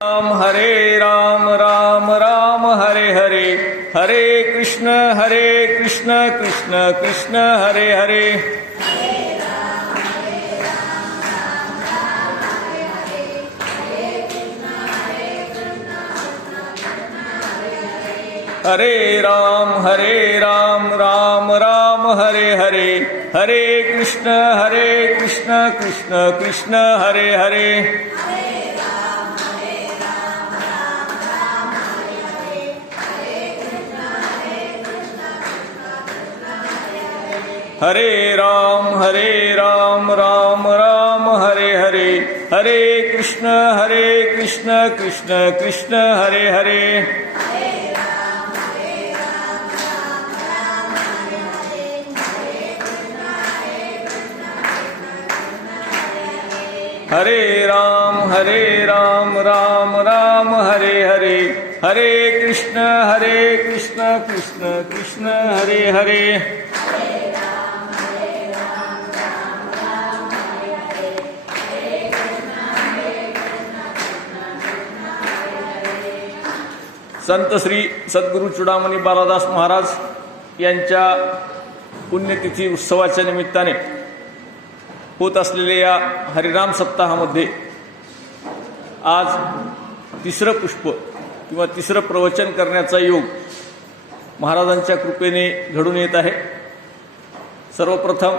राम राम राम हरे हरे, हरे कृष्ण कृष्ण कृष्ण हरे हरे। हरे राम राम राम हरे हरे, हरे कृष्ण कृष्ण कृष्ण हरे हरे। हरे राम राम राम हरे हरे, हरे कृष्ण कृष्ण कृष्ण हरे हरे। हरे राम राम राम हरे हरे, हरे कृष्ण कृष्ण कृष्ण हरे हरे। संत श्री सद्गुरू चूडामणी बालादास महाराज यांच्या पुण्यतिथी उत्सवाच्या निमित्ताने होत असलेल्या या हरिनाम सप्ताहामध्ये आज तिसरं पुष्प किंवा तिसरं प्रवचन करण्याचा योग महाराजांच्या कृपेने घडून येत आहे। सर्वप्रथम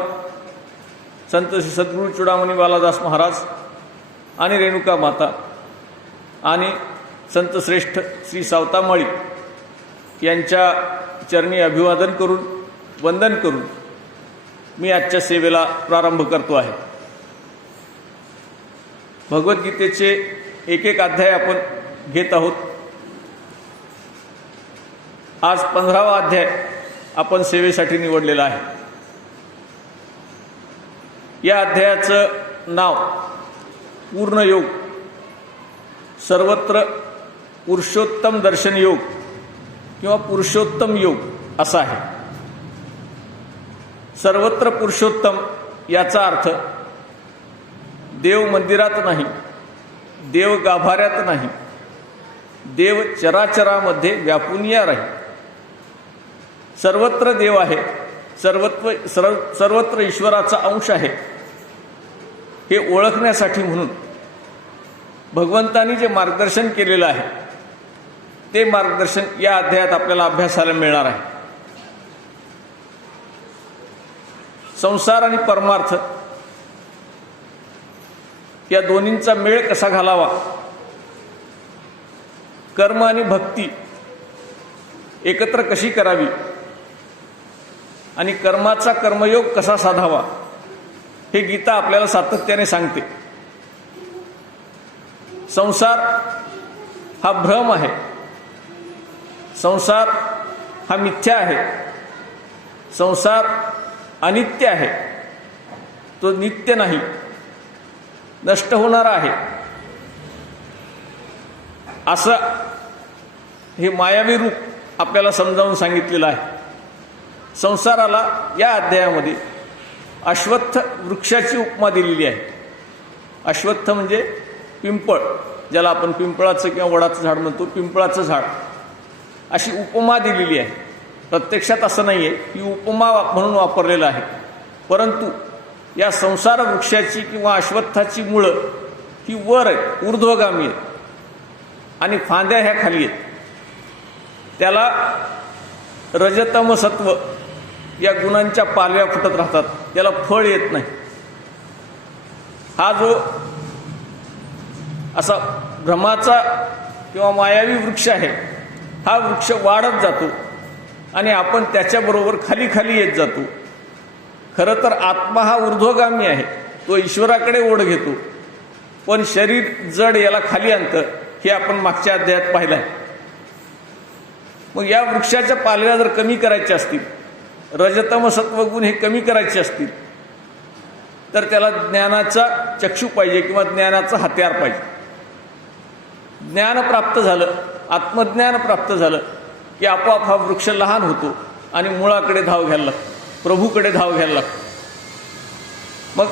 संत श्री सद्गुरू चूडामणी बालादास महाराज आणि रेणुका माता आणि संत श्रेष्ठ श्री सावतामाळी यांच्या चरणी अभिवादन करून वंदन करून मी आजच्या सेवेला प्रारंभ करतो आहे। भगवद्गीतेचे एक एक अध्याय आपण घेत आहोत। आज 15वा अध्याय आपण सेवेसाठी निवडलेला आहे। या अध्यायाचं नाव पूर्ण योग, सर्वत्र पुरुषोत्तम दर्शन योग किंवा पुरुषोत्तम योग असा आहे। सर्वत्र पुरुषोत्तम याचा अर्थ देव मंदिरात नाही, देव गाभाऱ्यात नाही, देव चराचरामध्ये व्यापून या राही। सर्वत्र देव आहे, सर्वत्र ईश्वराचा अंश आहे हे ओळखण्यासाठी म्हणून भगवंतांनी जे मार्गदर्शन केलेलं आहे ते मार्गदर्शन या अध्यायात आपल्याला अभ्यासाला मिळणार आहे। संसार आणि परमार्थ या दोन्हींचा मेळ कसा घालावा, कर्म आणि भक्ती एकत्र कशी करावी आणि कर्माचा कर्मयोग कसा साधावा हे गीता आपल्याला सातत्याने सांगते। संसार हा भ्रम आहे, संसार हा मिथ्या आहे, संसार अनित्य आहे, तो नित्य नाही, नष्ट होणारा आहे असं हे मायावी रूप आपल्याला समजावून सांगितलेलं आहे। संसाराला या अध्यायामध्ये अश्वत्थ वृक्षाची उपमा दिलेली आहे। अश्वत्थ म्हणजे पिंपळ, ज्याला आपण पिंपळाचं किंवा वडाचं झाड म्हणतो, पिंपळाचं झाड अशी उपमा दिलेली आहे। प्रत्यक्षात असं नाही आहे की उपमा म्हणून वापरलेलं आहे, परंतु या संसार वृक्षाची किंवा अश्वत्थाची मुळं ही वर आहेत, ऊर्ध्वगामी आहेत आणि फांद्या ह्या खाली आहेत। त्याला रजतम सत्व या गुणांच्या पालव्या फुटत राहतात, त्याला फळ येत नाही। हा जो असा भ्रमाचा किंवा मायावी वृक्ष आहे, हा वृक्ष वाढत जातो आणि आपण त्याच्याबरोबर खाली खाली येत जातो। खरं तर आत्मा हा ऊर्ध्वगामी आहे, तो ईश्वराकडे ओढ घेतो, पण शरीर जड याला खाली आणतं, हे आपण मागच्या अध्यायात पाहिलं आहे। मग या वृक्षाच्या पालव्या जर कमी करायच्या असतील, रजतम सत्वगुण हे कमी करायचे असतील, तर त्याला ज्ञानाचा चक्षु पाहिजे किंवा ज्ञानाचं हत्यार पाहिजे। ज्ञान प्राप्त झालं, आत्मज्ञान प्राप्त झालं की आपोआप हा वृक्ष लहान होतो आणि मुळाकडे धाव घ्यायला लागतो, प्रभूकडे धाव घ्यायला लागतो। मग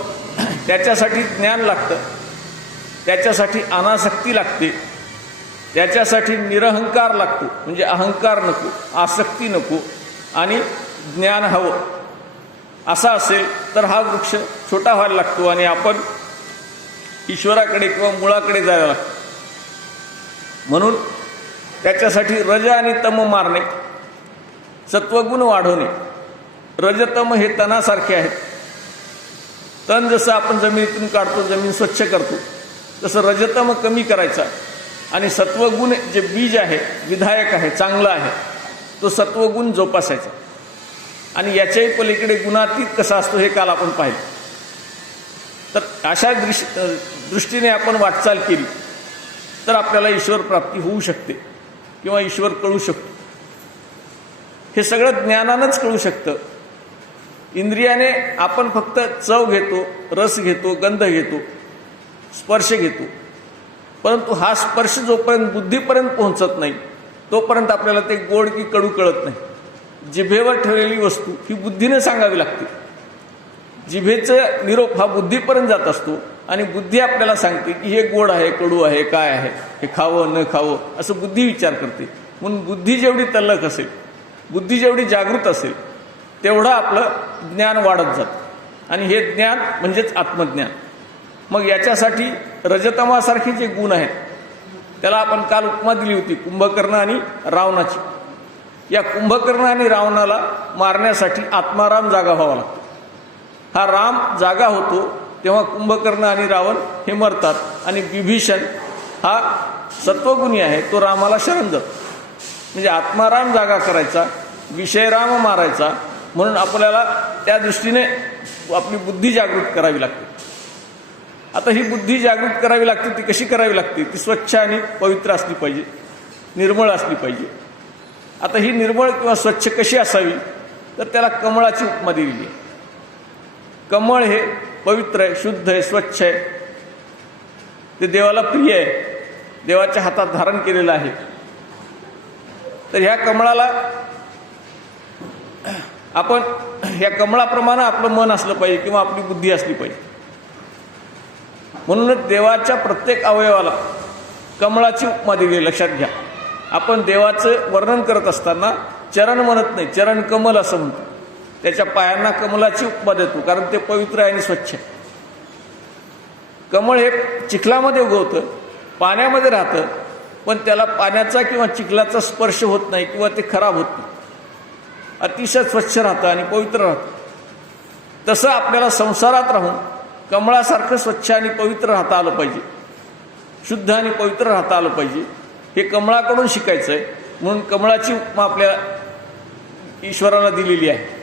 त्याच्यासाठी ज्ञान लागतं, त्याच्यासाठी अनासक्ती लागते, त्याच्यासाठी निरहंकार लागतो, म्हणजे अहंकार नको, आसक्ती नको आणि ज्ञान हवं. असा असेल तर हा वृक्ष छोटा व्हायला लागतो आणि आपण ईश्वराकडे किंवा मुळाकडे जायला लागतो. म्हणून त्याच्यासाठी रज आणि तम मारणे, सत्वगुण वाढवणे. रजतम हे तणासारखे आहेत. तण जसं आपण जमिनीतून काढतो, जमीन स्वच्छ करतो, तसं रजतम कमी करायचा आणि सत्वगुण जे बीज आहे, विधायक आहे, चांगलं आहे, तो सत्वगुण जोपासायचा. आणि याच्याही पलीकडे गुणातीत कसा असतो हे काल आपण पाहिलं. तर अशा दृष्टीने आपण वाटचाल केली तर आपल्याला ईश्वर प्राप्ती होऊ शकते किंवा ईश्वर कळू शकतो. हे सगळं ज्ञानानंच कळू शकतं. इंद्रियाने आपण फक्त चव घेतो, रस घेतो, गंध घेतो, स्पर्श घेतो, परंतु हा स्पर्श जोपर्यंत बुद्धीपर्यंत पोहोचत नाही तोपर्यंत आपल्याला ते गोड की कडू कळत नाही. जिभेवर ठेवलेली वस्तू ही बुद्धीने सांगावी लागते. जिभेचं निरोप हा बुद्धीपर्यंत जात असतो आणि बुद्धी आपल्याला सांगते की हे गोड आहे, कडू आहे, काय आहे, हे खावं न खावं, असं बुद्धी विचार करते. म्हणून बुद्धी जेवढी तल्लख असेल, बुद्धी जेवढी जागृत असेल, तेवढं आपलं ज्ञान वाढत जातं आणि हे ज्ञान म्हणजेच आत्मज्ञान. मग याच्यासाठी रजतमासारखे जे गुण आहेत त्याला आपण काल उपमा दिली होती, कुंभकर्ण आणि रावणाची. या कुंभकर्ण आणि रावणाला मारण्यासाठी आत्माराम जागा व्हावा लागतो. हा राम जागा होतो तेव्हा कुंभकर्ण आणि रावण हे मरतात आणि विभीषण हा सत्वगुणी आहे, तो रामाला शरण जातो. म्हणजे आत्माराम जागा करायचा, विषयराम मारायचा. म्हणून आपल्याला त्या दृष्टीने आपली बुद्धी जागृत करावी लागते. आता ही बुद्धी जागृत करावी लागते, ती कशी करावी लागते? ती स्वच्छ आणि पवित्र असली पाहिजे, निर्मळ असली पाहिजे. आता ही निर्मळ किंवा स्वच्छ कशी असावी तर त्याला कमळाची उपमा दिलेली आहे. कमळ हे पवित्र आहे, शुद्ध आहे, स्वच्छ आहे, ते देवाला प्रिय आहे, देवाच्या हातात धारण केलेलं आहे. तर ह्या कमळाला आपण ह्या कमळाप्रमाणे आपलं मन असलं पाहिजे किंवा आपली बुद्धी असली पाहिजे. म्हणूनच देवाच्या प्रत्येक अवयवाला कमळाची उपमा दिली, लक्षात घ्या. आपण देवाचं वर्णन करत असताना चरण म्हणत नाही, चरण कमल असं म्हणतो. त्याच्या पायांना कमलाची उपमा देतो कारण ते पवित्र आहे आणि स्वच्छ आहे. कमळ हे चिखलामध्ये उगवतं, पाण्यामध्ये राहतं, पण त्याला पाण्याचा किंवा चिखलाचा स्पर्श होत नाही किंवा ते खराब होत नाही, अतिशय स्वच्छ राहतं आणि पवित्र राहतं. तसं आपल्याला संसारात राहून कमळासारखं स्वच्छ आणि पवित्र राहता आलं पाहिजे, शुद्ध आणि पवित्र राहता आलं पाहिजे. हे कमळाकडून शिकायचं आहे. म्हणून कमळाची उपमा आपल्या ईश्वराला दिलेली आहे.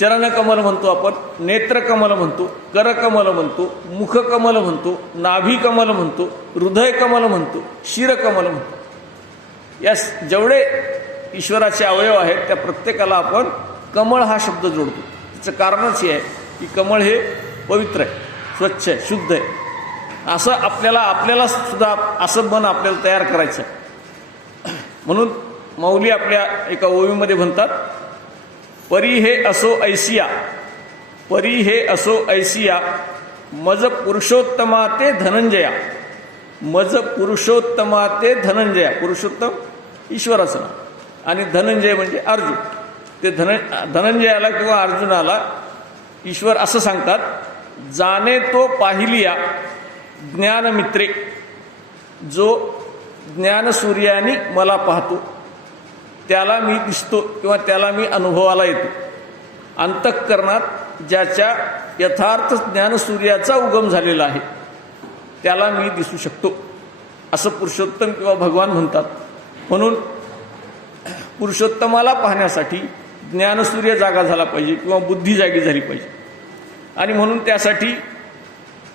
चरणकमल म्हणतो आपण, नेत्रकमल म्हणतो, करकमल म्हणतो, मुखकमल म्हणतो, नाभिकमल म्हणतो, हृदयकमल म्हणतो, शिरकमल म्हणतो. या जेवढे ईश्वराचे अवयव आहेत त्या प्रत्येकाला आपण कमळ हा शब्द जोडतो. त्याचं कारणच हे आहे की कमळ हे पवित्र आहे, स्वच्छ आहे, शुद्ध आहे. असं आपल्याला सुद्धा असं मन आपल्याला तयार करायचं आहे. म्हणून मौली आपल्या एका ओवीमध्ये म्हणतात, परी हे असो ऐसिया, परी हे असो ऐसिया, मज पुरुषोत्तमा ते धनंजया, मज पुरुषोत्तमा ते धनंजया. पुरुषोत्तम ईश्वराचं नाव आणि धनंजय म्हणजे अर्जुन. ते धनंजयाला किंवा अर्जुनाला ईश्वर असं सांगतात, जाने तो पाहिलिया ज्ञानमित्रे, जो ज्ञानसूर्यानी मला पाहतो त्याला मी दिसतो किंवा त्याला मी अनुभवाला येतो. अंतःकरणात ज्याच्या यथार्थ ज्ञानसूर्याचा उगम झालेला आहे त्याला मी दिसू शकतो, असं पुरुषोत्तम किंवा भगवान म्हणतात. म्हणून पुरुषोत्तमाला पाहण्यासाठी ज्ञानसूर्य जागा झाला पाहिजे किंवा बुद्धी जागी झाली पाहिजे. आणि म्हणून त्यासाठी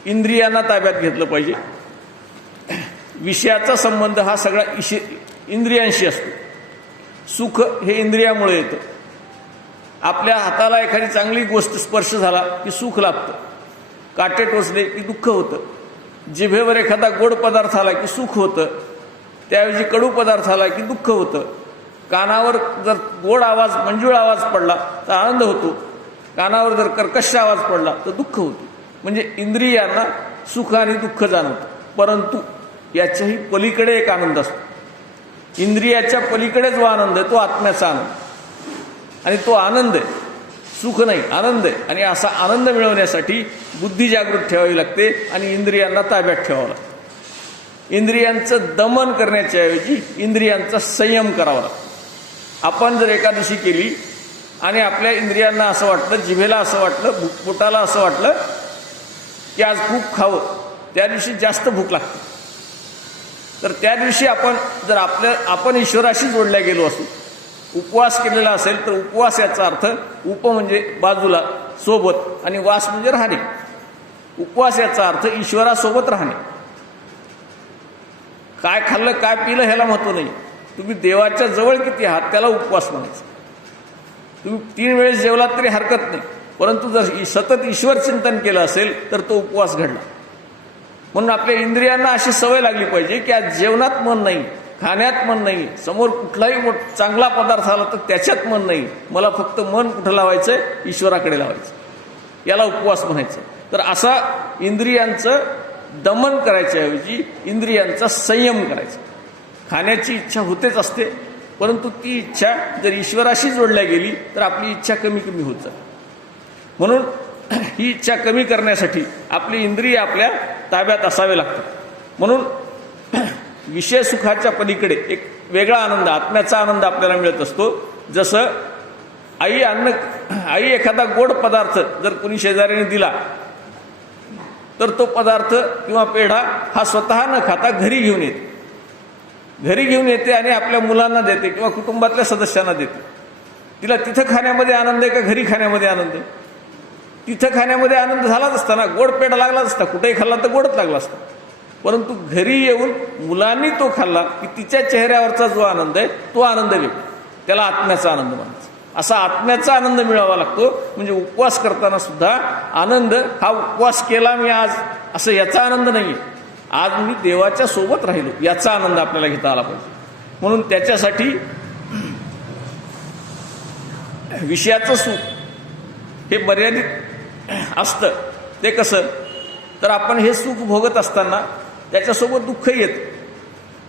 इंद्रियांना ताब्यात घेतलं पाहिजे. विषयाचा संबंध हा सगळा इंद्रियांशी असतो. सुख हे इंद्रियामुळे येतं. आपल्या हाताला एखादी चांगली गोष्ट स्पर्श झाला की सुख लाभतं, काटे टोचले की दुःख होतं, जिभेवर एखादा गोड पदार्थ आला की सुख होतं, त्याऐवजी कडू पदार्थ आला की दुःख होतं. कानावर जर गोड आवाज, मंजूळ आवाज पडला तर आनंद होतो, कानावर जर कर्कश आवाज पडला तर दुःख होतं. म्हणजे इंद्रियांना सुख आणि दुःख जाणवतं. परंतु याच्याही पलीकडे एक आनंद असतो, इंद्रियाच्या पलीकडे जो आनंद आहे तो आत्म्याचा आनंद, आणि तो आनंद आहे, सुख नाही आनंद आहे. आणि असा आनंद मिळवण्यासाठी बुद्धी जागृत ठेवावी लागते आणि इंद्रियांना ताब्यात ठेवावं लागतं. इंद्रियांचं दमन करण्याच्या ऐवजी इंद्रियांचा संयम करावा लागतो. आपण जर एकादशी केली आणि आपल्या इंद्रियांना असं वाटलं, जिभेला असं वाटलं, पोटाला असं वाटलं की आज खूप खावं, त्या दिवशी जास्त भूक लागते, तर त्या दिवशी आपण ईश्वराशी जोडल्या गेलो असू, उपवास केलेला असेल तर उपवास याचा अर्थ उप म्हणजे बाजूला, सोबत, आणि वास म्हणजे राहणे. उपवास याचा अर्थ ईश्वरासोबत राहणे. काय खाल्लं काय पिलं ह्याला महत्व नाही, तुम्ही देवाच्या जवळ किती आहात त्याला उपवास म्हणायचं. तुम्ही 3 वेळेस जेवलात तरी हरकत नाही, परंतु जर सतत ईश्वर चिंतन केलं असेल तर तो उपवास घडला. म्हणून आपल्या इंद्रियांना अशी सवय लागली पाहिजे की आज जेवणात मन नाही, खाण्यात मन नाही, समोर कुठलाही चांगला पदार्थ आला तर त्याच्यात मन नाही, मला फक्त मन कुठं लावायचं, ईश्वराकडे लावायचं, याला उपवास म्हणायचं. तर असा इंद्रियांचं दमन करायच्याऐवजी इंद्रियांचा संयम करायचा. खाण्याची इच्छा होतेच असते, परंतु ती इच्छा जर ईश्वराशी जोडल्या गेली तर आपली इच्छा कमी कमी होत जाते. म्हणून ही इच्छा कमी करण्यासाठी आपली इंद्रिय आपल्या ताब्यात असावे लागतात. म्हणून विषय सुखाच्या पलीकडे एक वेगळा आनंद, आत्म्याचा आनंद आपल्याला मिळत असतो. जसं आई एखादा गोड पदार्थ जर कोणी शेजाऱ्याने दिला तर तो पदार्थ किंवा पेढा हा स्वतः न खाता घरी घेऊन येते आणि आपल्या मुलांना देते किंवा कुटुंबातल्या सदस्यांना देते. तिला तिथं खाण्यामध्ये आनंद आहे का घरी खाण्यामध्ये आनंद आहे? तिथं खाण्यामध्ये आनंद झालाच असता ना, गोड पेढा लागलाच असता, कुठेही खाल्ला तर गोडच लागला असता. परंतु घरी येऊन मुलांनी तो खाल्ला की तिच्या चेहऱ्यावरचा जो आनंद आहे तो आनंद वेगळा, त्याला आत्म्याचा आनंद म्हणायचा. असा आत्म्याचा आनंद मिळावा लागतो. म्हणजे उपवास करताना सुद्धा आनंद हा उपवास केला मी आज असं याचा आनंद नाहीये, आज मी देवाच्या सोबत राहिलो याचा आनंद आपल्याला घेता आला पाहिजे. म्हणून त्याच्यासाठी विषयाचं सुख हे मर्यादित असतं. ते कसं, तर आपण हे सुख भोगत असताना त्याच्यासोबत दुःखही येतं.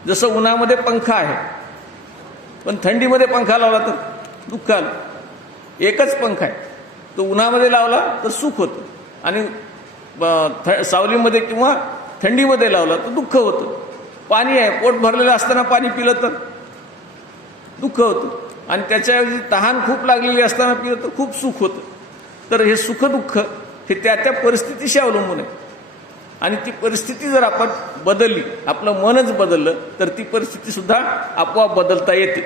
जसं उन्हामध्ये पंखा आहे, पण थंडीमध्ये पंखा लावला तर दुःख आलं. एकच पंखा आहे, तो उन्हामध्ये लावला तर सुख होतं, आणि सावलीमध्ये किंवा थंडीमध्ये लावला तर दुःख होतं. पाणी आहे, पोट भरलेलं असताना पाणी पिलं तर दुःख होतं, आणि त्याच्याऐवजी तहान खूप लागलेली असताना पिलं तर खूप सुख होतं. तर हे सुख दुःख हे त्या त्या परिस्थितीशी अवलंबून आहे. आणि ती परिस्थिती जर आपण बदलली, आपलं मनच बदललं, तर ती परिस्थिती सुद्धा आपोआप बदलता येते.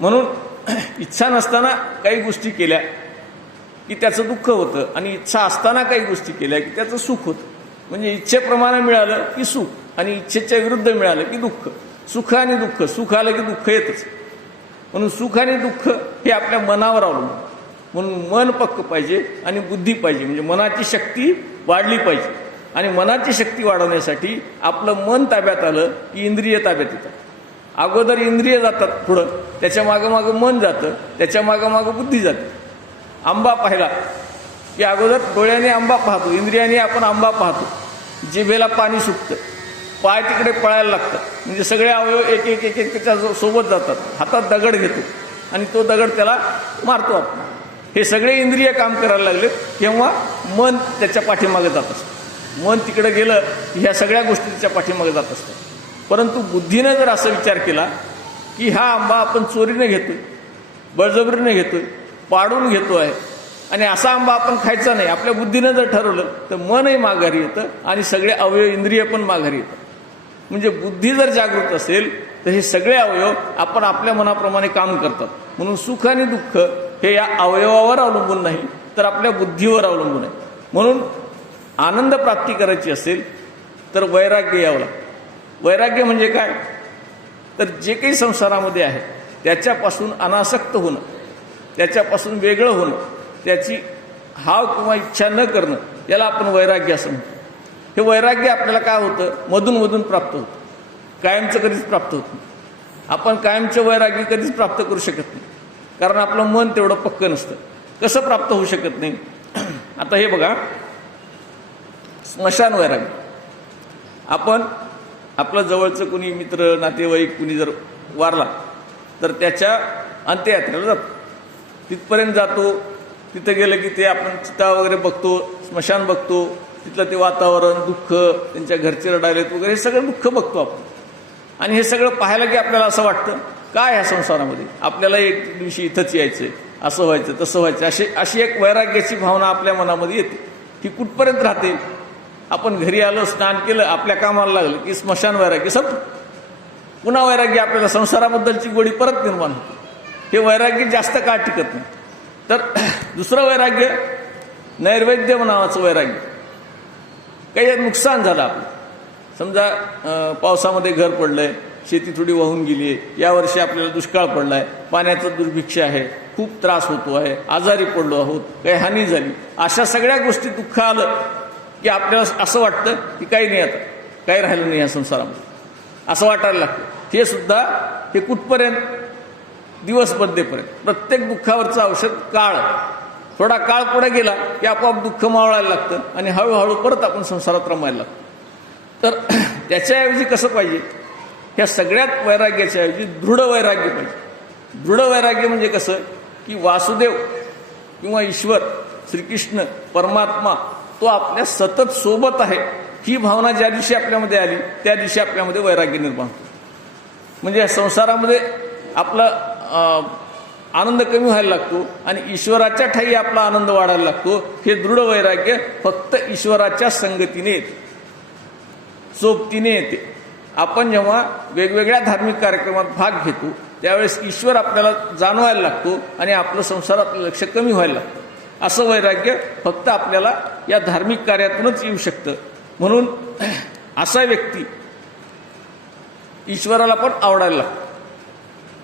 म्हणून इच्छा नसताना काही गोष्टी केल्या की त्याचं दुःख होतं, आणि इच्छा असताना काही गोष्टी केल्या की त्याचं सुख होतं. म्हणजे इच्छेप्रमाणे मिळालं की सुख, आणि इच्छेच्या विरुद्ध मिळालं की दुःख. सुख आणि दुःख, सुख आलं की दुःख येतच. म्हणून सुख आणि दुःख हे आपल्या मनावर अवलंबून. म्हणून मन पक्क पाहिजे आणि बुद्धी पाहिजे, म्हणजे मनाची शक्ती वाढली पाहिजे. आणि मनाची शक्ती वाढवण्यासाठी आपलं मन ताब्यात आलं की इंद्रिय ताब्यात येतात. अगोदर इंद्रिय जातात पुढं, त्याच्या मागं मन जातं, त्याच्या मागं बुद्धी जाते. आंबा पाहिला की अगोदर डोळ्याने आंबा पाहतो, इंद्रियाने आपण आंबा पाहतो, जिभेला पाणी सुटतं, पाय तिकडे पळायला लागतात, म्हणजे सगळे अवयव एक एक एक एक त्याच्या सोबत जातात. हातात दगड घेतो आणि तो दगड त्याला मारतो आपण. हे सगळे इंद्रिय काम करायला लागले केव्हा मन त्याच्या पाठीमागे जात असतं. मन तिकडे गेलं ह्या सगळ्या गोष्टी त्याच्या पाठीमागे जात असतात. परंतु बुद्धीने जर असा विचार केला की हा आंबा आपण चोरीने घेतोय, बळजबरीने घेतोय, पाडून घेतो आहे, आणि असा आंबा आपण खायचा नाही, आपल्या बुद्धीनं जर ठरवलं तर मनही माघारी येतं आणि सगळे अवयव इंद्रिय पण माघारी येतात. म्हणजे बुद्धी जर जागृत असेल तर हे सगळे अवयव आपण आपल्या मनाप्रमाणे काम करतात. म्हणून सुख आणि दुःख हे या अवयवावर अवलंबून नाही, तर आपल्या बुद्धीवर अवलंबून आहे. म्हणून आनंद प्राप्ती करायची असेल तर वैराग्य यावं लागतं. वैराग्य म्हणजे काय, तर जे काही संसारामध्ये आहे त्याच्यापासून अनासक्त होणं, त्याच्यापासून वेगळं होणं, त्याची हाव किंवा इच्छा न करणं, याला आपण वैराग्य असं म्हणतो. हे वैराग्य आपल्याला काय होतं, मधून प्राप्त होतं, कायमचं कधीच प्राप्त होत नाही. आपण कायमचं वैराग्य कधीच प्राप्त करू शकत नाही, कारण आपलं मन तेवढं पक्क नसतं. कसं प्राप्त होऊ शकत नाही, आता हे बघा, स्मशान वैराग्य. आपण आपलं जवळचं कुणी मित्र नातेवाईक कुणी जर वारला तर त्याच्या अंत्ययात्रेला जातो. तिथपर्यंत जातो. तिथं गेलं की ते आपण चिता वगैरे बघतो, स्मशान बघतो, तिथलं ते वातावरण, दुःख, त्यांच्या घरचे रडायलेत वगैरे हे सगळं दुःख बघतो आपण. आणि हे सगळं पाहायला की आपल्याला असं वाटतं काय ह्या संसारामध्ये आपल्याला एक दिवशी इथंच यायचं, असं व्हायचं, तसं व्हायचं, अशी एक वैराग्याची भावना आपल्या मनामध्ये येते. ती कुठपर्यंत राहते? आपण घरी आलो, स्नान केलं, आपल्या कामाला लागलं की स्मशान वैराग्य संपतं. पुन्हा वैराग्य आपल्याला संसाराबद्दलची गोडी परत निर्माण होते. हे वैराग्य जास्त काळ टिकत नाही. तर दुसरं वैराग्य नैवेद्य नावाचं वैराग्य. काही नुकसान झालं आपलं, समजा पावसामध्ये घर पडलंय, शेती थोडी वाहून गेली आहे, यावर्षी आपल्याला दुष्काळ पडलाय, पाण्याचं दुर्भिक्ष आहे, खूप त्रास होतो आहे, आजारी पडलो आहोत, काही हानी झाली, अशा सगळ्या गोष्टी दुःख आलं की आपल्याला असं वाटतं की काही नाही, आता काही राहिलं नाही या संसारामध्ये असं वाटायला लागतं. हे सुद्धा हे कुठपर्यंत? दिवस बंदेपर्यंत. प्रत्येक दुःखावरचं औषध काळ. थोडा काळ पुढे गेला की आपोआप दुःख मावळायला लागतं आणि हळूहळू परत आपण संसारात रमायला लागतो. तर त्याच्याऐवजी कसं पाहिजे? ह्या सगळ्यात वैराग्याच्या ऐवजी दृढ वैराग्य पाहिजे. दृढ वैराग्य म्हणजे कसं की वासुदेव किंवा ईश्वर, श्रीकृष्ण, परमात्मा तो आपल्या सतत सोबत आहे, ही भावना ज्या दिवशी आपल्यामध्ये आली त्या दिवशी आपल्यामध्ये वैराग्य निर्माण होतं. म्हणजे या संसारामध्ये आपला आनंद कमी व्हायला लागतो आणि ईश्वराच्या ठाई आपला आनंद वाढायला लागतो. हे दृढ वैराग्य फक्त ईश्वराच्या संगतीने येते, सोबतीने येते. आपण जेव्हा वेगवेगळ्या धार्मिक कार्यक्रमात भाग घेतो त्यावेळेस ईश्वर आपल्याला जाणवायला लागतो आणि आपलं संसारातलं लक्ष कमी व्हायला लागतं. असं वैराग्य फक्त आपल्याला या धार्मिक कार्यातूनच येऊ शकतं. म्हणून असा व्यक्ती ईश्वराला पण आवडायला लागतो,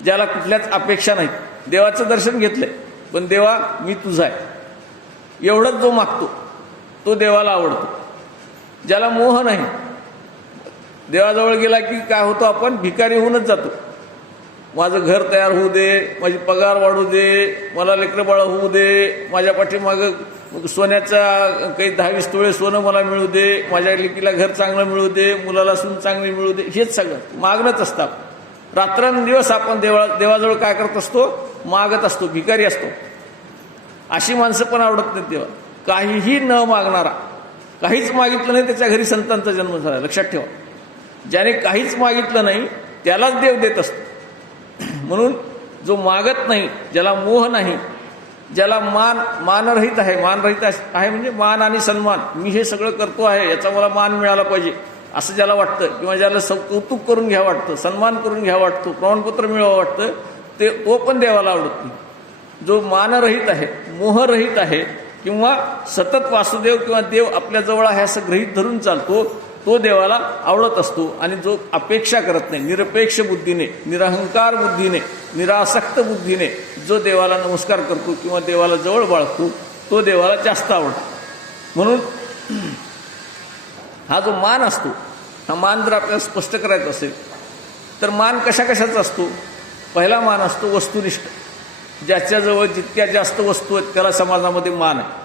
ज्याला कुठल्याच अपेक्षा नाहीत. देवाचं दर्शन घेतलंय पण देवा मी तुझा आहे एवढंच जो मागतो तो देवाला आवडतो. ज्याला मोह नाही, देवाजवळ गेला की काय होतो, आपण भिकारी होऊनच जातो. माझं घर तयार होऊ दे, माझी पगार वाढू दे, मला लेकरं बाळ होऊ दे, माझ्या पाठीमागं सोन्याचा काही 10-20 तोळे सोनं मला मिळू दे, माझ्या लेकीला घर चांगलं मिळू दे, मुलाला सून चांगली मिळू दे, हेच सगळं मागणंच असतं. रात्रंदिवस आपण देवाजवळ काय करत असतो? मागत असतो, भिकारी असतो. अशी माणसं पण आवडत नाहीत देवा. काहीही न मागणारा, काहीच मागितलं नाही त्याच्या घरी संतांचा जन्म झाला. लक्षात ठेवा, ज्याने काहीच मागितलं नाही त्यालाच देव देत असतो. म्हणून जो मागत नाही, ज्याला मोह नाही, ज्याला मानरहित आहे, मानरहित आहे म्हणजे मान आणि सन्मान, मी हे सगळं करतो आहे याचा मला मान मिळाला पाहिजे असं ज्याला वाटतं, किंवा ज्याला कौतुक करून घ्यावं वाटतं, सन्मान करून घ्यावं वाटतं, प्रमाणपत्र मिळावं वाटतं, तो पण देवाला आवडत नाही. जो मानरहित आहे, मोहरहित आहे, किंवा सतत वासुदेव किंवा देव आपल्या जवळ आहे असं गृहीत धरून चालतो, तो देवाला आवडत असतो. आणि जो अपेक्षा करत नाही, निरपेक्ष बुद्धीने, निरहंकार बुद्धीने, निरासक्त बुद्धीने जो देवाला नमस्कार करतो किंवा देवाला जवळ बाळगतो तो देवाला जास्त आवडतो. म्हणून हा जो मान असतो, हा मान जर आपल्याला स्पष्ट करायचा असेल तर मान कशा कशाचा असतो? पहिला मान असतो वस्तुनिष्ठ. ज्याच्याजवळ जितक्या जास्त वस्तू आहेत त्याला समाजामध्ये मान आहे.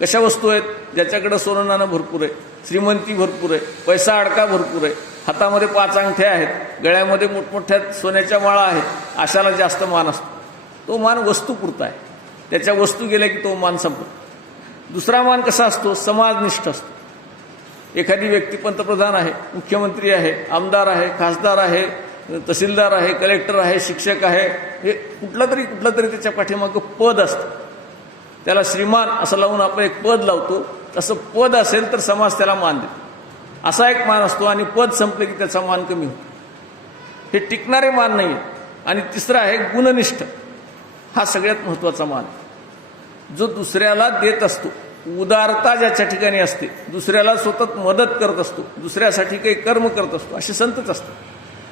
कशा वस्तू आहेत? ज्याच्याकडे सोनं नाणं भरपूर आहे, श्रीमंती भरपूर आहे, पैसा अडका भरपूर आहे, हातामध्ये 5 अंगठ्या आहेत, गळ्यामध्ये मोठमोठ्या सोन्याच्या माळा आहेत, अशाला जास्त मान असतो. तो मान वस्तूपुरता आहे. त्याच्या वस्तू गेल्या की तो मान संपतो. दुसरा मान कसा असतो? समाजनिष्ठ असतो. एखादी व्यक्ती पंतप्रधान आहे, मुख्यमंत्री आहे, आमदार आहे, खासदार आहे, तहसीलदार आहे, कलेक्टर आहे, शिक्षक आहे, हे कुठलं तरी त्याच्या पाठीमागं पद असतं. त्याला श्रीमान असं लावून आपण एक पद लावतो, तसं पद असेल तर समाज त्याला मान देतो. असा एक मान असतो. आणि पद संपले की त्याचा मान कमी होतो. हे टिकणारे मान नाही. आणि तिसरा आहे गुणनिष्ठ. हा सगळ्यात महत्त्वाचा मान, जो दुसऱ्याला देत असतो, उदारता ज्याच्या ठिकाणी असते, दुसऱ्याला सतत मदत करत असतो, दुसऱ्यासाठी काही कर्म करत असतो, असे संतच असतात.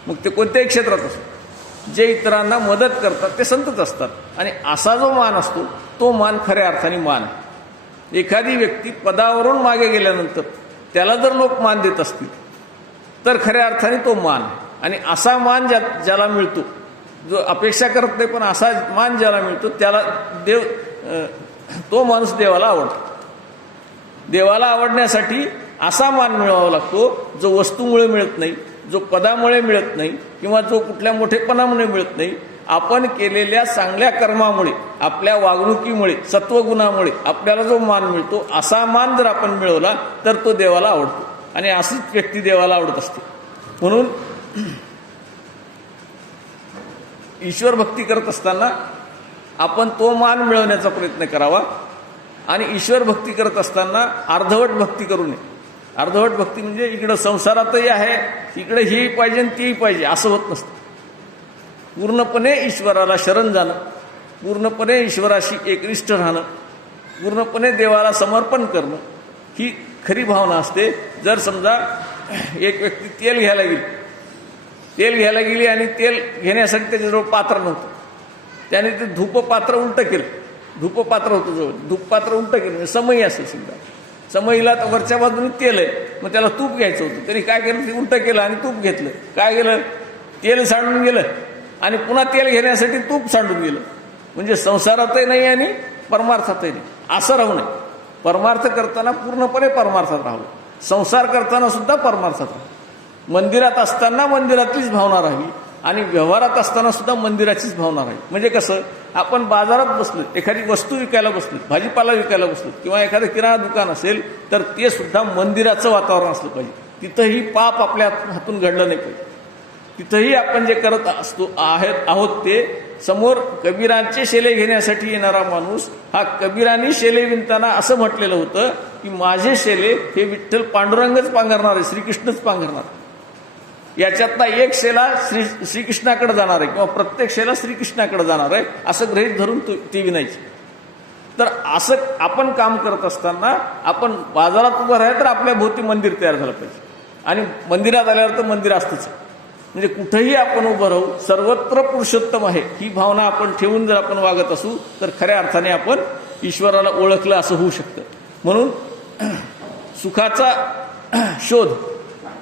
मग ते कोणत्याही क्षेत्रात असतो, जे इतरांना मदत करतात ते संतच असतात. आणि असा जो मान असतो तो मान खऱ्या अर्थाने मान आहे. एखादी व्यक्ती पदावरून मागे गेल्यानंतर त्याला जर लोक मान देत असतील तर खऱ्या अर्थाने तो मान आहे. आणि असा मान ज्याला मिळतो, जो अपेक्षा करत नाही पण असा मान ज्याला मिळतो त्याला देव, तो माणूस देवाला आवडतो. देवाला आवडण्यासाठी असा मान मिळवावा लागतो जो वस्तूमुळे मिळत नाही, जो पदामुळे मिळत नाही किंवा जो कुठल्या मोठेपणामुळे मिळत नाही, आपण केलेल्या चांगल्या कर्मामुळे, आपल्या वागणुकीमुळे, सत्वगुणामुळे आपल्याला जो मान मिळतो, असा मान जर आपण मिळवला तर तो देवाला आवडतो आणि अशीच व्यक्ती देवाला आवडत असते. म्हणून ईश्वर भक्ती करत असताना आपण तो मान मिळवण्याचा प्रयत्न करावा आणि ईश्वर भक्ती करत असताना अर्धवट भक्ती करू नये. अर्धवट भक्ती म्हणजे इकडं संसारातही आहे, इकडे हेही पाहिजे आणि तेही पाहिजे असं होत नसतं. पूर्णपणे ईश्वराला शरण जाणं, पूर्णपणे ईश्वराशी एकनिष्ठ राहणं, पूर्णपणे देवाला समर्पण करणं ही खरी भावना असते. जर समजा एक व्यक्ती तेल घ्यायला गेली आणि तेल घेण्यासाठी त्याच्याजवळ पात्र नव्हतं, त्याने ते धूपपात्र उलटं केलं, धूपपात्र होतं जवळ, धूपपात्र उलटं केलं म्हणजे समई असेल समजा, समईला तर वरच्या बाजूने तेल आहे, मग त्याला तूप घ्यायचं होतं, त्यांनी काय केलं, ते उलटं केलं आणि तूप घेतलं. काय गेलं, तेल सांडून गेलं आणि पुन्हा तेल घेण्यासाठी तूप सांडून गेलं. म्हणजे संसारातही नाही आणि परमार्थातही नाही, असं राहू नये. परमार्थ करताना पूर्णपणे परमार्थात राहावं, संसार करताना सुद्धा परमार्थात राहावं. मंदिरात असताना मंदिरातलीच भावना राहावी आणि व्यवहारात असताना सुद्धा मंदिराचीच भावना राहावी. म्हणजे कसं, आपण बाजारात बसलो, एखादी वस्तू विकायला बसलो, भाजीपाला विकायला बसलो किंवा एखादं किराणा दुकान असेल तर ते सुद्धा मंदिराचं वातावरण असलं पाहिजे. तिथंही पाप आपल्या हातून घडलं नाही पाहिजे. तिथंही आपण जे करत असतो आहोत ते समोर कबीरांचे शेले घेण्यासाठी येणारा माणूस, हा कबीरांनी शेले विणताना असं म्हटलेलं होतं की माझे शेले हे विठ्ठल पांडुरंगच पांघरणार आहे, श्रीकृष्णच पांघरणार. याच्यातला एक शेला श्रीकृष्णाकडे जाणार आहे किंवा प्रत्येक शेला श्रीकृष्णाकडे जाणार आहे असं गृहीत धरून ती विणायची. तर असं आपण काम करत असताना आपण बाजारात उभं राहिलं तर आपल्या भोवती मंदिर तयार झालं पाहिजे आणि मंदिरात आल्यावर तर मंदिर असतंच. म्हणजे कुठेही आपण उभं राहू, सर्वत्र पुरुषोत्तम आहे ही भावना आपण ठेवून जर आपण वागत असू तर खऱ्या अर्थाने आपण ईश्वराला ओळखलं असं होऊ शकतं. म्हणून सुखाचा शोध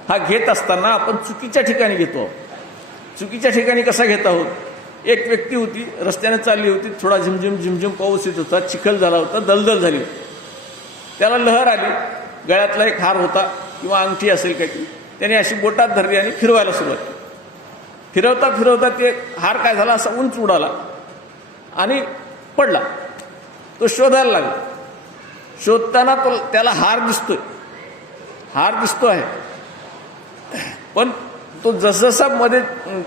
हा घेत असताना आपण चुकीच्या ठिकाणी घेतो आहोत. चुकीच्या ठिकाणी कसा घेत आहोत, एक व्यक्ती होती, रस्त्याने चालली होती, थोडा झिमझिम पाऊस येत होता, चिखल झाला होता, दलदल झाली होती. त्याला लहर आली, गळ्यातला एक हार होता किंवा अंगठी असेल काही, त्याने अशी बोटात धरली आणि फिरवायला सुरुवात केली. फिरवता फिरवता ते हार काय झाला, असा उंच उडाला आणि पडला. तो शोधायला लागला. शोधताना त्याला हार दिसतो आहे, पण तो जसजसा मध्ये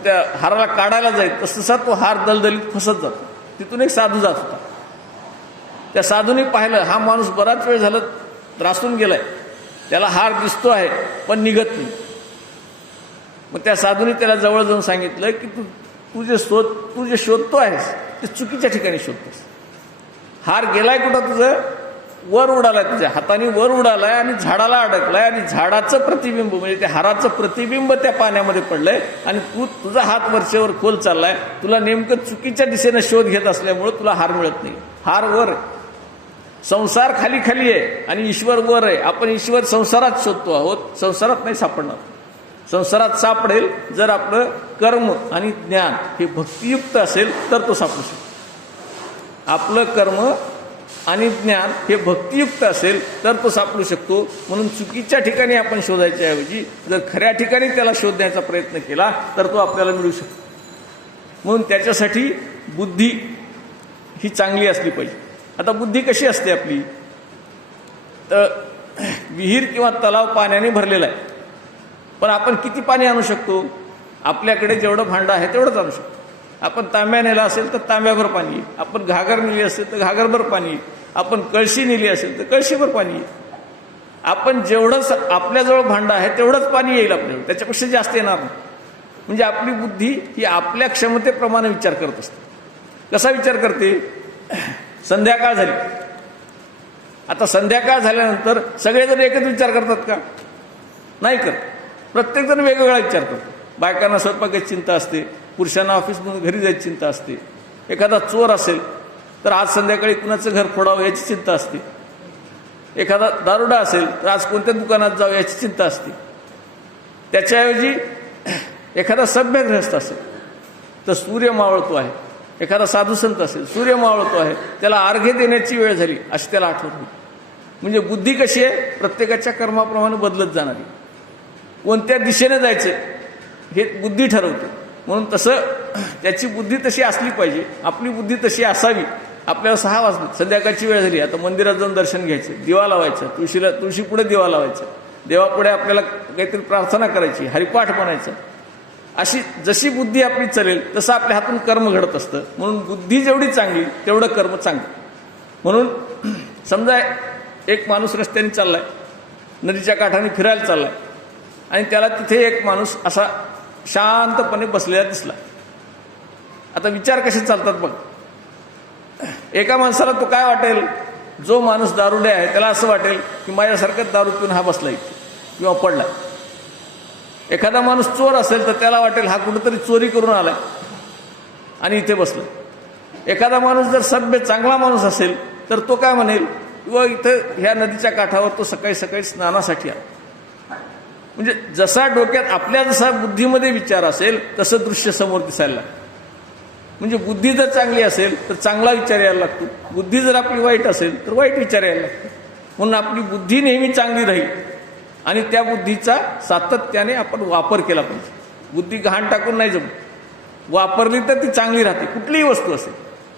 त्या हाराला काढायला जाईल तससा तो हार दलदलीत फसत जातो. तिथून एक साधू जात होता. त्या साधूने पाहिलं हा माणूस बराच वेळ झाला त्रासून गेलाय, त्याला हार दिसतो आहे पण निघत नाही. मग त्या साधूने त्याला जवळ जाऊन सांगितलं की तू जे शोधतो आहेस ते चुकीच्या ठिकाणी शोधतोस. हार गेलाय कुठं, तुझं वर उडालाय, तुझ्या हाताने वर उडालाय आणि झाडाला अडकलाय आणि झाडाचं प्रतिबिंब म्हणजे त्या हाराचं प्रतिबिंब त्या पाण्यामध्ये पडलंय आणि तुझा हात वरच्यावर खोल चाललाय. तुला नेमकं चुकीच्या दिशेनं शोध घेत असल्यामुळे तुला हार मिळत नाही. हार वर, संसार खाली खाली आहे आणि ईश्वर वर आहे. आपण ईश्वर संसारात शोधतो आहोत, संसारात नाही सापडणार. संसारात सापडेल जर आपलं कर्म आणि ज्ञान हे भक्तियुक्त असेल तर तो सापडू शकतो. आपलं कर्म आणि ज्ञान हे भक्तियुक्त असेल तर तो सापडू शकतो. म्हणून चुकीच्या ठिकाणी आपण शोधायच्या ऐवजी जर खऱ्या ठिकाणी त्याला शोधण्याचा प्रयत्न केला तर तो आपल्याला मिळू शकतो. म्हणून त्याच्यासाठी बुद्धी ही चांगली असली पाहिजे. आता बुद्धी कशी असते आपली, तर विहीर किंवा तलाव पाण्याने भरलेला आहे, पण आपण किती पाणी आणू शकतो, आपल्याकडे जेवढं भांडं आहे तेवढंच आणू शकतो. आपण तांब्या नेला असेल तर तांब्याभर पाणी येईल, आपण घागर नेली असेल तर घागरभर पाणी येईल, आपण कळशी नेली असेल तर कळशीभर पाणी येईल. आपण जेवढं आपल्याजवळ भांडं आहे तेवढंच पाणी येईल आपल्याला, त्याच्यापेक्षा जास्त येणार नाही. म्हणजे आपली बुद्धी ही आपल्या क्षमतेप्रमाणे विचार करत असते. कसा विचार करते, संध्याकाळ झाली, आता संध्याकाळ झाल्यानंतर सगळेजण एकच विचार करतात का, नाही करत. प्रत्येकजण वेगवेगळा विचार करतो. बायकांना स्वयंपाकाची चिंता असते, पुरुषांना ऑफिसमधून घरी जायची चिंता असते, एखादा चोर असेल तर आज संध्याकाळी कुणाचं घर फोडावं याची चिंता असते, एखादा दारुडा असेल तर आज कोणत्या दुकानात जावं याची चिंता असते. त्याच्याऐवजी एखादा सभ्य गृहस्थ असेल तर सूर्य मावळतो आहे, एखादा साधुसंत असेल सूर्य मावळतो आहे, त्याला अर्घ्य देण्याची वेळ झाली अशी त्याला आठवण होईल. म्हणजे बुद्धी कशी आहे, प्रत्येकाच्या कर्माप्रमाणे बदलत जाणारी. कोणत्या दिशेने जायचं हे बुद्धी ठरवते. म्हणून तसं त्याची बुद्धी तशी असली पाहिजे, आपली बुद्धी तशी असावी. आपल्याला 6 वाजले, संध्याकाळची वेळ झाली, आता मंदिरात जाऊन दर्शन घ्यायचं, दिवा लावायचं, तुळशी पुढे दिवा लावायचा, देवापुढे आपल्याला काहीतरी प्रार्थना करायची, हरिपाठ म्हणायचं. अशी जशी बुद्धी आपली चालेल तसं आपल्या हातून कर्म घडत असतं. म्हणून बुद्धी जेवढी चांगली तेवढं कर्म चांगलं. म्हणून समजा एक माणूस रस्त्याने चाललाय, नदीच्या काठाने फिरायला चाललाय, आणि त्याला तिथे एक माणूस असा शांतपणे बसलेला दिसला. आता विचार कसे चालतात बघ. एका माणसाला तो काय वाटेल, जो माणूस दारुडे आहे त्याला असं वाटेल की माझ्यासारखं दारू पिऊन हा बसला इथे किंवा पडलाय. एखादा माणूस चोर असेल तर त्याला वाटेल हा कुठेतरी चोरी करून आलाय आणि इथे बसला. एखादा माणूस जर सभ्य चांगला माणूस असेल तर तो काय म्हणेल, किंवा इथं ह्या नदीच्या काठावर तो सकाळी सकाळी स्नानासाठी आला. म्हणजे जसा डोक्यात आपल्या जसा बुद्धीमध्ये विचार असेल तसं दृश्य समोर दिसायला लागतं. म्हणजे बुद्धी जर चांगली असेल तर चांगला विचार यायला लागतो, बुद्धी जर आपली वाईट असेल तर वाईट विचार यायला लागतो. म्हणून आपली बुद्धी नेहमी चांगली राहील आणि त्या बुद्धीचा सातत्याने आपण वापर केला पाहिजे. बुद्धी गहाण टाकून नाही जमत, वापरली तर ती चांगली राहते. कुठलीही वस्तू असेल,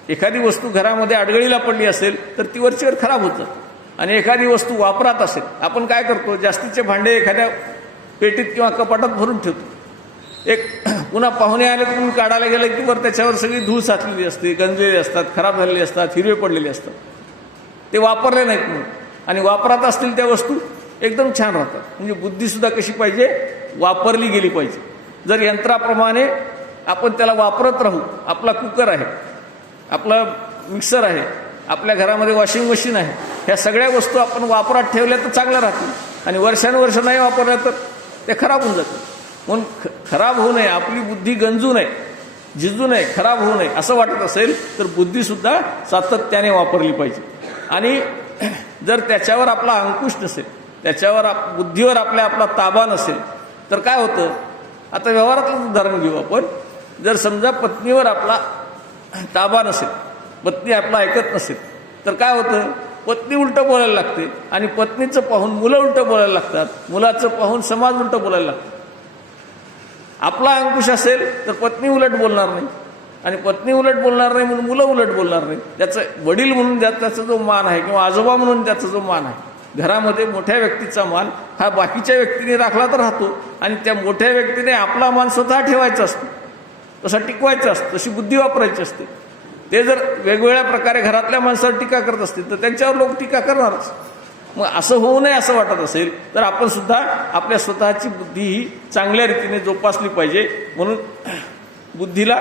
एखादी वस्तू घरामध्ये अडगळीला पडली असेल तर ती वरचीवर खराब होत जाते. आणि एखादी वस्तू वापरात असेल, आपण काय करतो, जास्तीचे भांडे एखाद्या पेटीत किंवा कपाटात भरून ठेवतो. एक पुन्हा पाहुणे आले म्हणून काढायला गेले की वर त्याच्यावर सगळी धूळ साचलेली असते, गंजलेली असतात, खराब झालेली असतात, हिरवे पडलेले असतात. ते वापरले नाहीत म्हणून. आणि वापरात असतील त्या वस्तू एकदम छान राहतात. म्हणजे बुद्धीसुद्धा कशी पाहिजे, वापरली गेली पाहिजे. जर यंत्राप्रमाणे आपण त्याला वापरत राहू, आपला कुकर आहे, आपला मिक्सर आहे, आपल्या घरामध्ये वॉशिंग मशीन आहे, ह्या सगळ्या वस्तू आपण वापरात ठेवल्या तर चांगल्या राहतील. आणि वर्षानुवर्ष नाही वापरल्या तर ते खराब होऊन जातील. म्हणून खराब होऊ नये, आपली बुद्धी गंजू नये, झिजू नये, खराब होऊ नये असं वाटत असेल तर बुद्धीसुद्धा सातत्याने वापरली पाहिजे. आणि जर त्याच्यावर आपला अंकुश नसेल, त्याच्यावर बुद्धीवर आपला ताबा नसेल तर काय होतं. आता व्यवहारातलं उदाहरण घेऊ आपण. जर समजा पत्नीवर आपला ताबा नसेल, पत्नी आपला ऐकत नसेल तर काय होतं, पत्नी उलटं बोलायला लागते आणि पत्नीचं पाहून मुलं उलटं बोलायला लागतात, मुलाचं पाहून समाज उलटं बोलायला लागतं. आपला अंकुश असेल तर पत्नी उलट बोलणार नाही, आणि पत्नी उलट बोलणार नाही म्हणून मुलं उलट बोलणार नाही. त्याचं वडील म्हणून त्याचा जो मान आहे किंवा आजोबा म्हणून त्याचा जो मान आहे, घरामध्ये मोठ्या व्यक्तीचा मान हा बाकीच्या व्यक्तीने राखला तर राहतो, आणि त्या मोठ्या व्यक्तीने आपला मान स्वतः ठेवायचा असतो, तसा टिकवायचा असतो, तशी बुद्धी वापरायची असते. ते जर वेगवेगळ्या प्रकारे घरातल्या माणसावर टीका करत असतील तर त्यांच्यावर लोक टीका करणारच. मग असं होऊ नये असं वाटत असेल तर आपण सुद्धा आपल्या स्वतःची बुद्धी ही चांगल्या रीतीने जोपासली पाहिजे. म्हणून बुद्धीला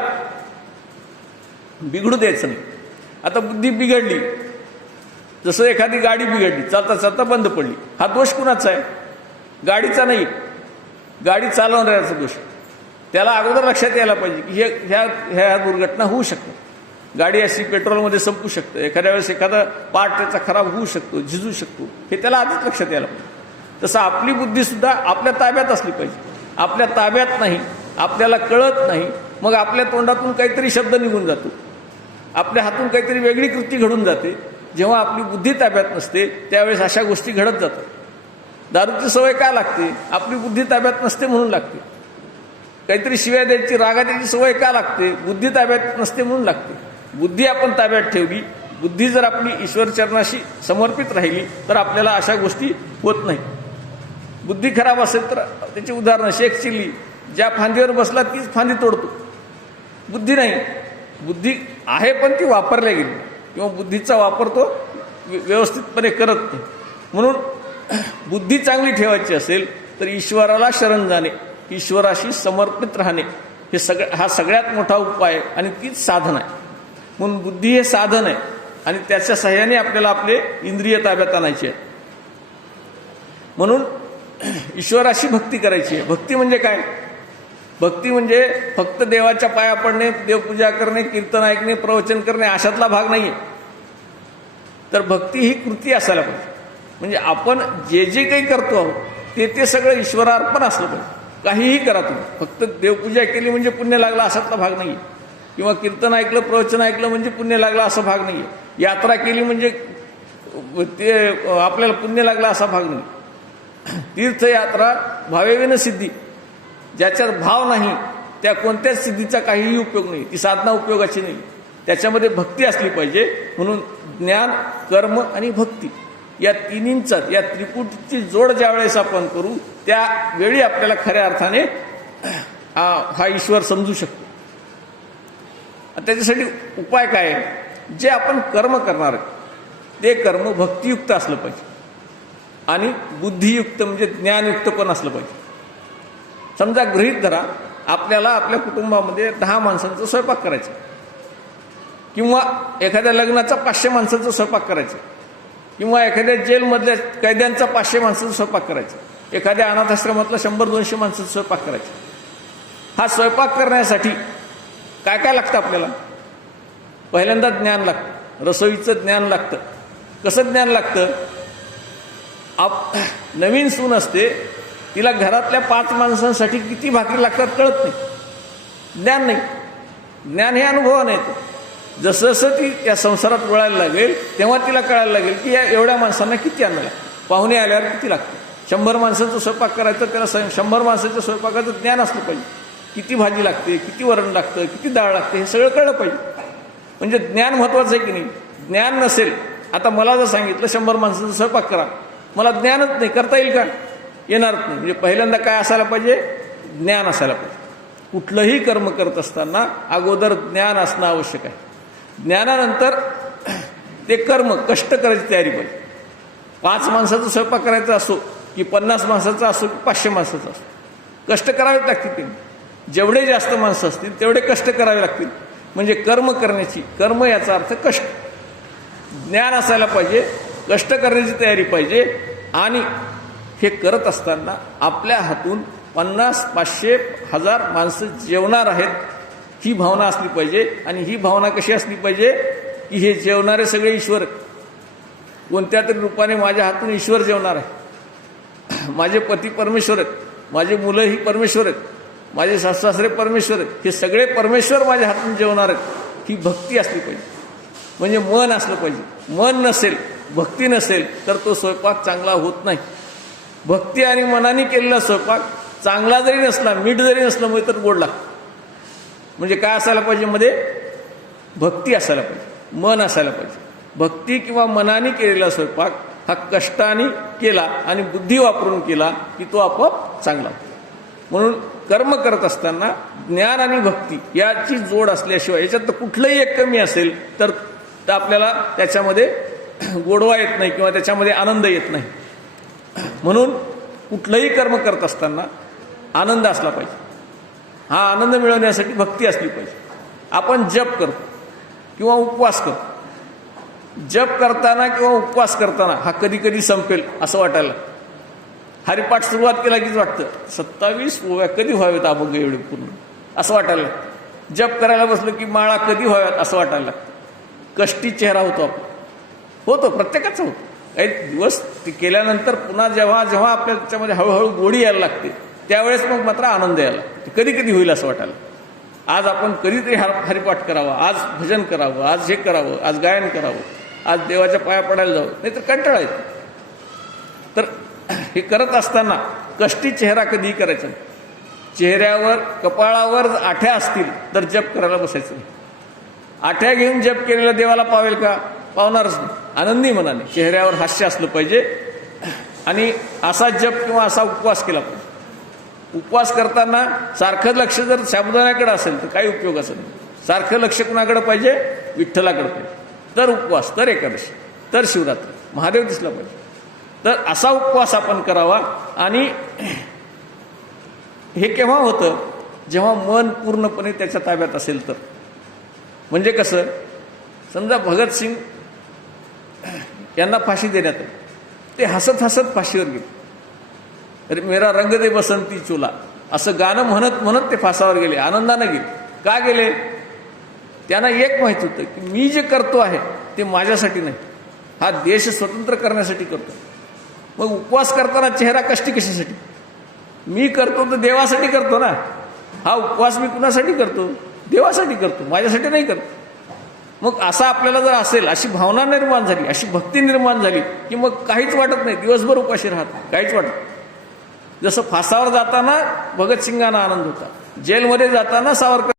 बिघडू द्यायचं नाही. आता बुद्धी बिघडली, जसं एखादी गाडी बिघडली, चालता चालता बंद पडली, हा दोष कुणाचा आहे, गाडीचा नाही, गाडी चालवणाऱ्याचा दोष. त्याला अगोदर लक्षात यायला पाहिजे की ह्या दुर्घटना होऊ शकतात. गाडी अशी पेट्रोलमध्ये संपू शकतं, एखाद्या वेळेस एखादा पार्ट त्याचा खराब होऊ शकतो, झिजू शकतो, हे त्याला आधीच लक्षात यायला पाहिजे. तसं आपली बुद्धीसुद्धा आपल्या ताब्यात असली पाहिजे. आपल्या ताब्यात नाही, आपल्याला कळत नाही, मग आपल्या तोंडातून काहीतरी शब्द निघून जातो, आपल्या हातून काहीतरी वेगळी कृती घडून जाते. जेव्हा आपली बुद्धी ताब्यात नसते त्यावेळेस अशा गोष्टी घडत जातात. दारूची सवय का लागते, आपली बुद्धी ताब्यात नसते म्हणून लागते. काहीतरी शिव्या द्यायची, रागा द्यायची सवय का लागते, बुद्धी ताब्यात नसते म्हणून लागते. बुद्धी आपण ताब्यात ठेवली, बुद्धी जर आपली ईश्वर चरणाशी समर्पित राहिली तर आपल्याला अशा गोष्टी होत नाही. बुद्धी खराब असेल तर त्याची उदाहरणं, शेख चिल्ली ज्या फांदीवर बसला तीच फांदी तोडतो. बुद्धी नाही, बुद्धी आहे पण ती वापरल्या गेली, किंवा बुद्धीचा वापर तो व्यवस्थितपणे करत नाही. म्हणून बुद्धी चांगली ठेवायची असेल तर ईश्वराला शरण जाणे, ईश्वराशी समर्पित राहणे हा सगळ्यात मोठा उपाय आहे आणि तीच साधन आहे. म्हणून बुद्धी हे साधन आहे आणि त्याच्या सहाय्याने आपल्याला आपले इंद्रिय ताब्यात आणायचे आहे. म्हणून ईश्वराशी भक्ती करायची आहे. भक्ती म्हणजे काय, भक्ती म्हणजे फक्त देवाच्या पाया पडणे, देवपूजा करणे, कीर्तन ऐकणे, प्रवचन करणे अशातला भाग नाही आहे. तर भक्ती ही कृती असायला पाहिजे. म्हणजे आपण जे जे काही करतो आहोत ते सगळं ईश्वरार्पण असलं पाहिजे. काहीही करा तुम्ही, फक्त देवपूजा केली म्हणजे पुण्य लागला अशातला भाग नाही आहे, किंवा कीर्तन ऐकलं, प्रवचन ऐकलं म्हणजे पुण्य लागला असा भाग नाही आहे, यात्रा केली म्हणजे ते आपल्याला पुण्य लागला असा भाग नाही. तीर्थयात्रा भावेविन सिद्धी, ज्याच्यात भाव नाही त्या कोणत्याच सिद्धीचा काहीही उपयोग नाही, ती साधना उपयोगाची नाही. त्याच्यामध्ये भक्ती असली पाहिजे. म्हणून ज्ञान, कर्म आणि भक्ती या तिन्हींचा, या त्रिपुटीची जोड ज्या वेळेस आपण करू त्यावेळी आपल्याला खऱ्या अर्थाने हा ईश्वर समजू शकतो. त्याच्यासाठी उपाय काय आहे? जे आपण कर्म करणार ते कर्म भक्तियुक्त असलं पाहिजे आणि बुद्धियुक्त म्हणजे ज्ञानयुक्त पण असलं पाहिजे. समजा गृहीत धरा, आपल्याला आपल्या कुटुंबामध्ये 10 माणसांचा स्वयंपाक करायचा किंवा एखाद्या लग्नाचा 500 माणसांचा स्वयंपाक करायचा किंवा एखाद्या जेलमधल्या कैद्यांचा 500 माणसांचा स्वयंपाक करायचा, एखाद्या अनाथाश्रमातला 100-200 माणसांचा स्वयंपाक करायचा. हा स्वयंपाक करण्यासाठी काय काय लागतं आपल्याला? पहिल्यांदा ज्ञान लागतं, रसोईचं ज्ञान लागतं. कसं ज्ञान लागतं? नवीन सून असते, तिला घरातल्या 5 माणसांसाठी किती भाकरी लागतात कळत नाही, ज्ञान नाही. ज्ञान हे अनुभवाने येतं. जसं जसं ती या संसारात वळायला लागेल तेव्हा तिला कळायला लागेल की या एवढ्या माणसांना किती अन्न लागतं, पाहुणे आल्यावर किती लागतं. 100 माणसांचा स्वयंपाक करायचं, त्याला 100 माणसाच्या स्वयंपाकाचं ज्ञान असलं पाहिजे. किती भाजी लागते, किती वरण लागतं, किती डाळ लागते, हे सगळं कळलं पाहिजे. म्हणजे ज्ञान महत्वाचं आहे की नाही? ज्ञान नसेल, आता मला जर सांगितलं 100 माणसाचा स्वयंपाक करा, मला ज्ञानच नाही, करता येईल का? येणारच नाही. म्हणजे पहिल्यांदा काय असायला पाहिजे? ज्ञान असायला पाहिजे. कुठलंही कर्म करत असताना अगोदर ज्ञान असणं आवश्यक आहे. ज्ञानानंतर ते कर्म, कष्ट करायची तयारी पाहिजे. 5 माणसाचा स्वयंपाक करायचा असो की 50 माणसाचा असो की 500 माणसाचा असो, कष्ट करावेच लागतील. ते जेवढे जास्त माणसं असतील तेवढे कष्ट करावे लागतील. म्हणजे कर्म करण्याची, कर्म याचा अर्थ कष्ट. ज्ञान असायला पाहिजे, कष्ट करण्याची तयारी पाहिजे आणि हे करत असताना आपल्या हातून 50, 500, 1000 माणसं जेवणार आहेत ही भावना असली पाहिजे. आणि ही भावना कशी असली पाहिजे की हे जेवणारे सगळे ईश्वर, कोणत्या तरी रूपाने माझ्या हातून ईश्वर जेवणार आहे. माझे पती परमेश्वर आहेत, माझी मुलं ही परमेश्वर आहेत, माझे सासू-सासरे परमेश्वर आहेत, हे सगळे परमेश्वर माझ्या हातून जेवणार आहेत. ही भक्ती असली पाहिजे. म्हणजे मन असलं पाहिजे. मन नसेल, भक्ती नसेल तर तो स्वयंपाक चांगला होत नाही. भक्ती आणि मनाने केलेला स्वयंपाक चांगला जरी नसला, मीठ जरी नसलं मग तर गोड लागतं. म्हणजे काय असायला पाहिजे? मध्ये भक्ती असायला पाहिजे, मन असायला पाहिजे. भक्ती किंवा मनाने केलेला स्वयंपाक हा कष्टाने केला आणि बुद्धी वापरून केला की तो आपोआप चांगला होतो. म्हणून कर्म करत असताना ज्ञान आणि भक्ती याची जोड असल्याशिवाय, याच्यात कुठलंही एक कमी असेल तर आपल्याला त्याच्यामध्ये गोडवा येत नाही किंवा त्याच्यामध्ये आनंद येत नाही. म्हणून कुठलंही कर्म करत असताना आनंद असला पाहिजे. हा आनंद मिळवण्यासाठी भक्ती असली पाहिजे. आपण जप करतो किंवा उपवास करतो. जप करताना किंवा उपवास करताना हा कधी कधी संपेल असं वाटायला लागतं. हरिपाठ सुरुवात केला कीच वाटतं 27 ओव्या कधी व्हावेत अभंग एवढे पूर्ण असं वाटायला लागतं. जप करायला बसलं की माळा कधी व्हाव्यात असं वाटायला लागतं. कष्टी चेहरा होतो आपण, होतो, प्रत्येकाचा होतो. काही दिवस ते केल्यानंतर पुन्हा जेव्हा जेव्हा आपल्या त्याच्यामध्ये हळूहळू गोडी यायला लागते त्यावेळेस मग मात्र आनंद यायला लागतो. कधी कधी होईल असं वाटायला. आज आपण कधीतरी हरिपाठ करावा, आज भजन करावं, आज हे करावं, आज गायन करावं, आज देवाच्या पाया पडायला जावं, नाहीतर कंटाळा येतो. तर हे करत असताना कष्टी चेहरा कधीही करायचा नाही. चेहऱ्यावर, कपाळावर आठ्या असतील तर जप करायला बसायचं नाही. आठ्या घेऊन जप केलेला देवाला पावेल का? पावणारच नाही. आनंदी मनाने चेहऱ्यावर हास्य असलं पाहिजे आणि असा जप किंवा असा उपवास केला पाहिजे. उपवास करताना सारखं लक्ष जर साबुदाण्याकडे असेल तर काही उपयोगाचं नाही. सारखं लक्ष कुणाकडे पाहिजे? विठ्ठलाकडे पाहिजे. तर उपवास, तर एकादशी, तर शिवरात्री, महादेव दिसला पाहिजे. तर असा उपवास आपण करावा. आणि हे केव्हा होतं? जेव्हा मन पूर्णपणे त्याच्या ताब्यात असेल तर. म्हणजे कसं? समजा भगतसिंग यांना फाशी देण्यात आली, ते हसत हसत फाशीवर गेले. अरे मेरा रंग दे बसंती चोला असं गाणं म्हणत म्हणत ते फासावर गेले, आनंदानं गेले. का गेले? त्यांना एक माहित होतं की मी जे करतो आहे ते माझ्यासाठी नाही, हा देश स्वतंत्र करण्यासाठी करतो. मग उपवास करताना चेहरा कष्टी कशासाठी? मी करतो तर देवासाठी करतो ना. हा उपवास मी कुणासाठी करतो? देवासाठी करतो, माझ्यासाठी नाही करतो. मग असा आपल्याला जर असेल, अशी भावना निर्माण झाली, अशी भक्ती निर्माण झाली की मग काहीच वाटत नाही. दिवसभर उपाशी राहत, काहीच वाटत. जसं फासावर जाताना भगतसिंगांना आनंद होता, जेलमध्ये जाताना सावरकर